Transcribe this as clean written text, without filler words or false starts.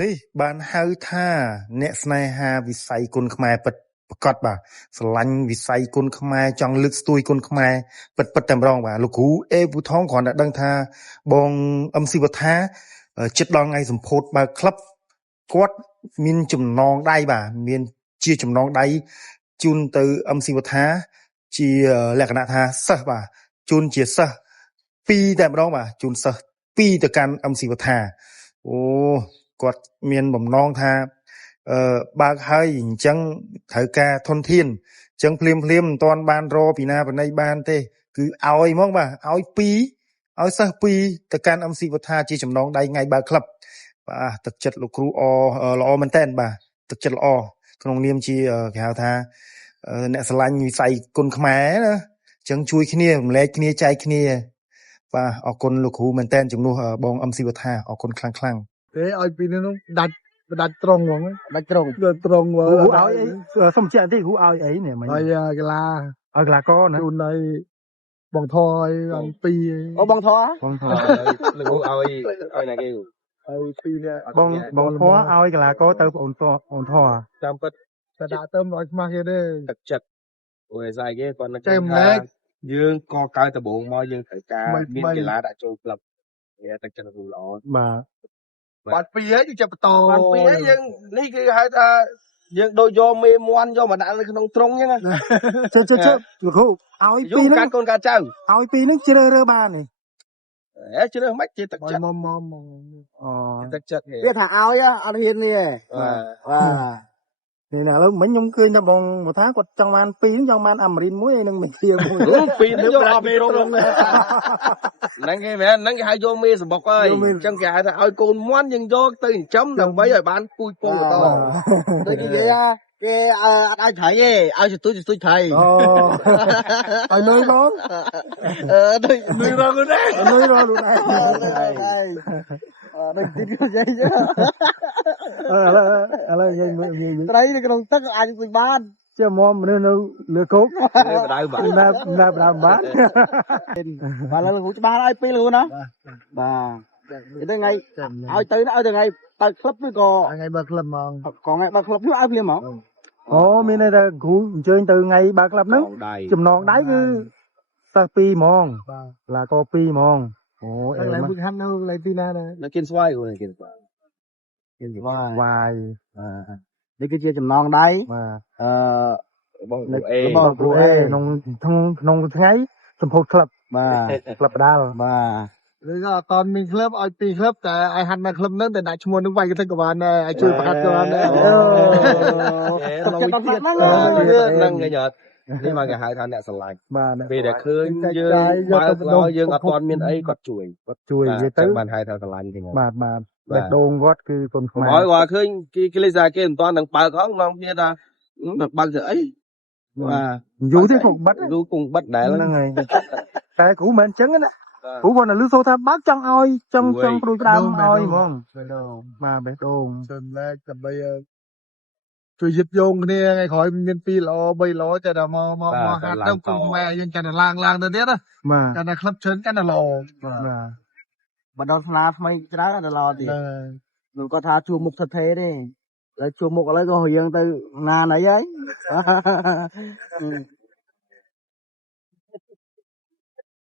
នេះបានហៅថាអ្នកស្នេហាវិស័យគុនខ្មែរពិតប្រកបបាទស្រឡាញ់វិស័យគុនខ្មែរចង់លើកស្ទួយគុនខ្មែរពិតតែម្ដងបាទលោកគ្រូអេវូថងគ្រាន់តែដឹងថាបងអឹមស៊ីវថាចិត្តដល់ថ្ងៃសម្ពោធបើក្លឹបគាត់មានចំណងដៃបាទមានជាចំណងដៃជូនទៅអឹមស៊ីវថាជាលក្ខណៈថាសិស្សបាទជូនជាសិស្ស2តែម្ដងបាទជូនសិស្ស2ទៅកាន់អឹមស៊ីវថាអូគាត់មានបំណងថាបើកហើយអញ្ចឹងត្រូវការធនធានអញ្ចឹងភ្លាមមិនទាន់បានរកពីណាបណៃបានទេគឺឲ្យហ្មងបាទឲ្យសិស្ស2ទៅកាន់អឹមស៊ីវថាជាចំណងដៃថ្ងៃបើកក្លឹបបាទទឹកចិត្តលោកគ្រូល្អមែនតើបាទទឹកចិត្តល្អក្នុងនាមជាគេហៅថាអ្នកស្រឡាញ់វិស័យគុនខ្មែរណាអញ្ចឹងជួយគ្នារំលែកគ្នាចែកគ្នាបាទអរគុណលោកគ្រូមែនតើជំនួសបងអឹមស៊ីវថាអរគុណខ្លាំងទេឲ្យពីនេះនោះដាច់ត្រង់ហ្មងដាច់ត្រង់ហ្មងគ្រូឲ្យអីសុំជាតិចគ្រូឲ្យអីនេះមិញឲ្យកីឡាឲ្យកីឡាករណាជូនឲ្យបងធរឲ្យអំពីអូបងធរលោកគ្រូឲ្យណាគេឲ្យពីនេះបងធរឲ្យកីឡាករទៅបងធរតាមពិតតែដាក់ទៅឲ្យខ្មាស់គេទេទឹកចិត្តអូយស្អីគេគាត់នឹកថាយើងក៏កើតដំបងមកយើងត្រូវការមានកីឡាដាក់ចូលក្លឹបវាទឹកចិត្តគ្រូល្អបាទបាត់ពីហើយយើងចាប់បន្តបាត់ពីហើយយើងនេះគឺហៅថាយើងដូចយកមេមន់យកមកដាក់នៅក្នុងទ្រុងអញ្ចឹងជើលោកគ្រូឲ្យពីហ្នឹងកូនកាចៅឲ្យពីហ្នឹងជ្រើសរើសបាននេះជ្រើសមិនជាទឹកចិត្តអូទឹកចិត្តគេថាឲ្យអត់ហ៊ាននេះបាទនេះឥឡូវមិញខ្ញុំឃើញថាបងមកថាគាត់ចង់បាន2ចង់បានអាមរីន1ហើយនឹងមិនធៀមួយ2នេះយកដល់មេទ្រុងហ្នឹងគេមែនហ្នឹងគេហៅយកមេសបុកហើយអញ្ចឹងគេហៅថាឲ្យកូនមន់យើងយកទៅចិញ្ចឹមដើម្បីឲ្យបានពូជពងបន្តដូចគេគេអត់ឲ្យថៃទេឲ្យស្ទួយថៃអូឲ្យលុយបងដូចលុយរកខ្លួនឯងដូចទីនិយាយឥឡូវយើងត្រីនៅក្នុងទឹកអាចទៅបានជាមមមនុស្សនៅលើគោកបដៅបាទណាបដៅបាទបាទឥឡូវលោកច្បាស់ឲ្យពីលោកណាបាទទៅថ្ងៃឲ្យទៅថ្ងៃបើក្លឹបឬក៏ថ្ងៃបើក្លឹបហ្មងក៏ថ្ងៃបើក្លឹបនោះឲ្យភ្លាមហ្មងអូមានន័យថាគ្រូអញ្ជើញទៅថ្ងៃបើក្លឹបហ្នឹងចំណងដៃគឺសិស្ស2ហ្មងកីឡាករ2ហ្មងអូអេឡើងហ្វឹកហាត់នៅលេខទីណានៅគៀនស្វាយគ្រូនៅគៀនស្វាយវាយនេះគឺជាចំណងដៃបាទបងគ្រូអេក្នុងថ្ងៃសម្ពោធក្លឹបបាទក្លឹបបដាលបាទឬក៏អត់តមានក្លឹបឲ្យ2ក្លឹបតែឲ្យហាត់នៅក្លឹបហ្នឹងតែដាក់ឈ្មោះនឹងវាយទៅក៏បានដែរឲ្យជួយបង្ហាត់ក៏បានដែរហ្នឹងគេយត់នេះមកគេហៅថាអ្នកស្រឡាញ់បាទពេលដែលឃើញយើងបើកយើងអត់ទាន់មានអីគាត់ជួយនិយាយទៅបានហៅថាស្រឡាញ់ទេបាទបេះដូងគាត់គឺកូនខ្មែរហើយគាត់ឃើញគេលេសាគេមិនទាន់នឹងបើកហងនាំគ្នាថាបើកទៅអីបាទយូរទេគង់បិទដែលហ្នឹងហើយតែគ្រូមិនអញ្ចឹងណាគ្រូគាត់នៅលឺសូថាបើកចង់ឲ្យចង់ព្រួយផ្ដើមឲ្យហ្មងបាទបេះដូងសម្លេចដើម្បីជួយយឹតយងគ្នាថ្ងៃក្រោយមាន2ល្អ3ល្អតែដល់មកហាត់ទៅគុំខ្មែរយើងកាន់តែឡើងទៅទៀតណាកាន់តែក្លឹបច្រើនកាន់តែល្អបាទបដិស្នាថ្មីច្រើនកាន់តែល្អទៀតលោកគាត់ថាជួមុខថេទេឥឡូវជួមុខឥឡូវក៏រៀងទៅណាណីហើយ